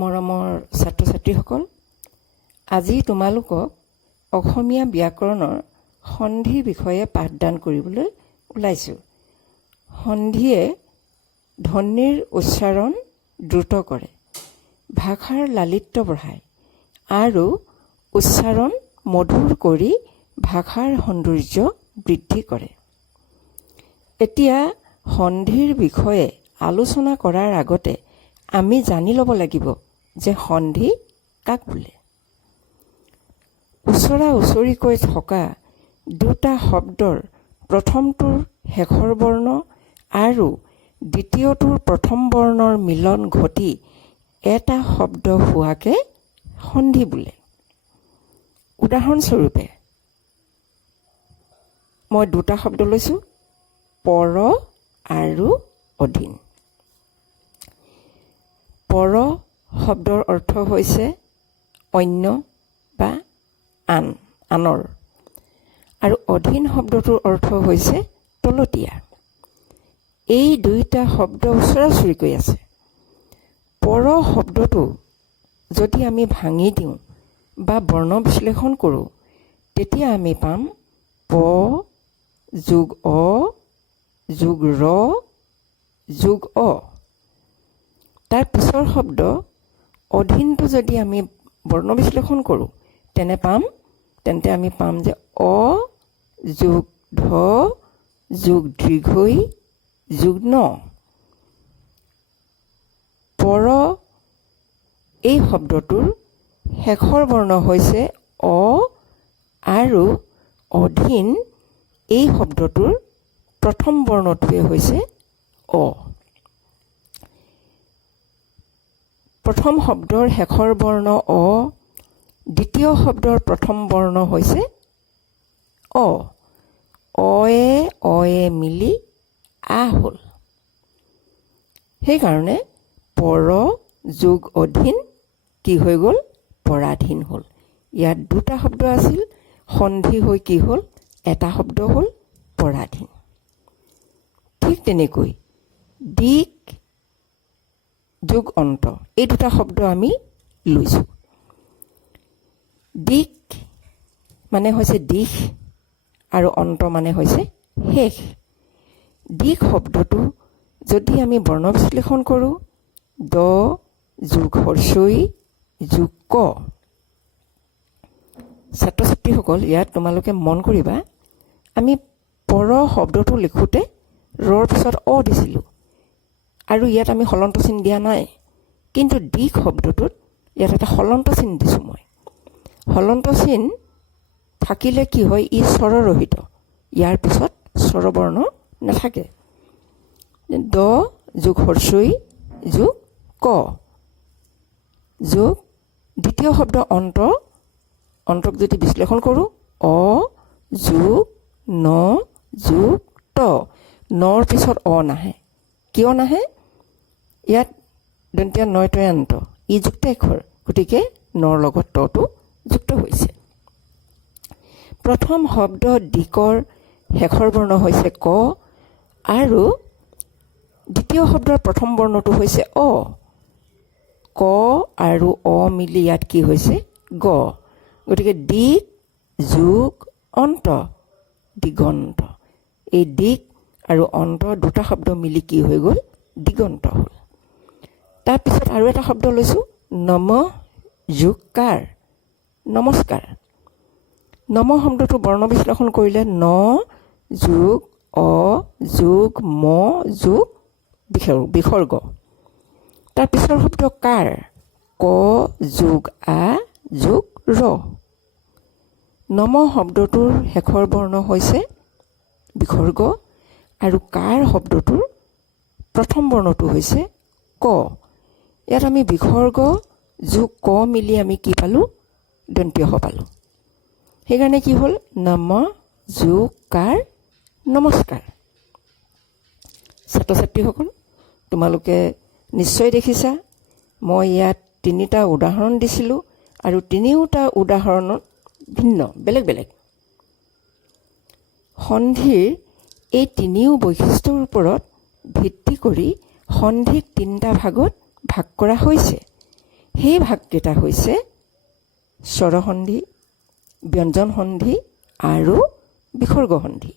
মৰমৰ ছাত্ৰ ছাত্ৰীসকল, আজি তোমালোকক অসমীয়া ব্যাকৰণৰ সন্ধিৰ বিষয়ে পাঠদান কৰিবলৈ ওলাইছোঁ। সন্ধিয়ে ধ্বনিৰ উচ্চাৰণ দ্ৰুত কৰে, ভাষাৰ লালিত্য বঢ়ায় আৰু উচ্চাৰণ মধুৰ কৰি ভাষাৰ সৌন্দৰ্য বৃদ্ধি কৰে। এতিয়া সন্ধিৰ বিষয়ে আলোচনা কৰাৰ আগতে আমি জানি ল'ব লাগিব যে সন্ধি কাক বোলে। ওচৰা ওচৰিকৈ থকা দুটা শব্দৰ প্ৰথমটোৰ শেষৰ বৰ্ণ আৰু দ্বিতীয়টোৰ প্ৰথম বৰ্ণৰ মিলন ঘটি এটা শব্দ হোৱাকে সন্ধি বোলে। উদাহৰণস্বৰূপে মই দুটা শব্দ লৈছোঁ, পৰ আৰু অধীন। পৰ শব্দৰ অৰ্থ হৈছে অন্য বা আনৰ, আৰু অধীন শব্দটোৰ অৰ্থ হৈছে তলতীয়া। এই দুইটা শব্দ ওচৰা ওচৰিকৈ আছে। পৰ শব্দটো যদি আমি ভাঙি দিওঁ বা বৰ্ণ বিশ্লেষণ কৰোঁ, তেতিয়া আমি পাম প যোগ অ যোগ ৰ যোগ অ। তাৰ পিছৰ শব্দ অধীনটো যদি আমি বৰ্ণ বিশ্লেষণ কৰোঁ তেন্তে আমি পাম যে অ যোগ ধ যোগ দীৰ্ঘই যোগ ন। পৰ এই শব্দটোৰ শেষৰ বৰ্ণ হৈছে অ আৰু অধীন এই শব্দটোৰ প্ৰথম বৰ্ণটোৱে হৈছে অ। প্ৰথম শব্দৰ শেষৰ বৰ্ণ অ, দ্বিতীয় শব্দৰ প্ৰথম বৰ্ণ হৈছে অ। অয়ে মিলি আ হ'ল। সেইকাৰণে পৰ যোগ অধীন কি হৈ গ'ল? পৰাধীন হ'ল। ইয়াত দুটা শব্দ আছিল, সন্ধি হৈ কি হ'ল? এটা শব্দ হ'ল পৰাধীন। ঠিক তেনেকৈ দিক যোগ অন্ত এই দুটা শব্দ আমি লৈছোঁ। দিক মানে হৈছে দিশ আৰু অন্ত মানে হৈছে শেষ। দিক শব্দটো যদি আমি বৰ্ণ বিশ্লেষণ কৰোঁ, দ যোগ হৰ্ষই যোগ ক। ছাত্ৰ ছাত্ৰীসকল, ইয়াত তোমালোকে মন কৰিবা, আমি পৰ শব্দটো লিখোঁতে ৰৰ পিছত অ দিছিলোঁ আৰু ইয়াত আমি হলন্ত চিন দিয়া নাই। কিন্তু দিক শব্দটোত ইয়াত এটা হলন্ত চিন দিছোঁ মই। হলন্ত চিন থাকিলে কি হয়? ই স্বৰৰহিত, ইয়াৰ পিছত স্বৰবৰ্ণ নাথাকে। দ যোগ হৰ্ষই যোগ ক যোগ দ্বিতীয় শব্দ অন্তক যদি বিশ্লেষণ কৰোঁ, অ যোগ ন যোগ ত। নৰ পিছত অ নাহে। কিয় নাহে? ইয়াত দন্তীয়া নয় তয়ান্ত, ই যুক্ত অক্ষৰ, গতিকে নৰ লগত তটো যুক্ত হৈছে। প্ৰথম শব্দ দিকৰ শেষৰ বৰ্ণ হৈছে ক আৰু দ্বিতীয় শব্দৰ প্ৰথম বৰ্ণটো হৈছে অ। ক আৰু অ মিলি ইয়াত কি হৈছে? গ। গতিকে দিক যোগ অন্ত, দিগন্ত। এই দিক আৰু অন্ত দুটা শব্দ মিলি কি হৈ গ'ল? দিগন্ত হ'ল। তাৰপিছত আৰু এটা শব্দ লৈছোঁ, নম যোগ কাৰ, নমস্কাৰ। নম শব্দটো বৰ্ণ বিশ্লেষণ কৰিলে ন যোগ অ যোগ ম যোগ বিসৰ্গ। তাৰ পিছৰ শব্দ কাৰ, ক যোগ আ যোগ ৰ। নম শব্দটোৰ শেষৰ বৰ্ণ হৈছে বিসৰ্গ আৰু কাৰ শব্দটোৰ প্ৰথম বৰ্ণটো হৈছে ক। ইয়াত আমি বিসৰ্গ যোগ ক মিলি আমি কি পালোঁ? দন্তীয় স পালোঁ। সেইকাৰণে কি হ'ল? নম যোগ কাৰ নমস্কাৰ। ছাত্ৰ ছাত্ৰীসকল, তোমালোকে নিশ্চয় দেখিছা, মই ইয়াত তিনিটা উদাহৰণ দিছিলোঁ আৰু তিনিওটা উদাহৰণত ভিন্ন, বেলেগ বেলেগ। সন্ধিৰ এই তিনিও বৈশিষ্ট্যৰ ওপৰত ভিত্তি কৰি সন্ধিক তিনিটা ভাগত ভাগ কৰা হৈছে। সেই ভাগকেইটা হৈছে স্বৰসন্ধি, ব্যঞ্জন সন্ধি আৰু বিসৰ্গ সন্ধি।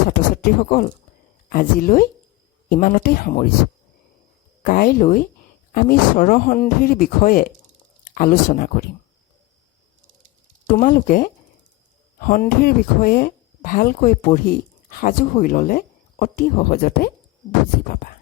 ছাত্ৰ ছাত্ৰীসকল, আজিলৈ ইমানতেই সামৰিছোঁ। কাইলৈ আমি স্বৰসন্ধিৰ বিষয়ে আলোচনা কৰিম। তোমালোকে সন্ধিৰ বিষয়ে ভালকৈ পঢ়ি সাজু হৈ ল'লে অতি সহজতে বুজি পাবা।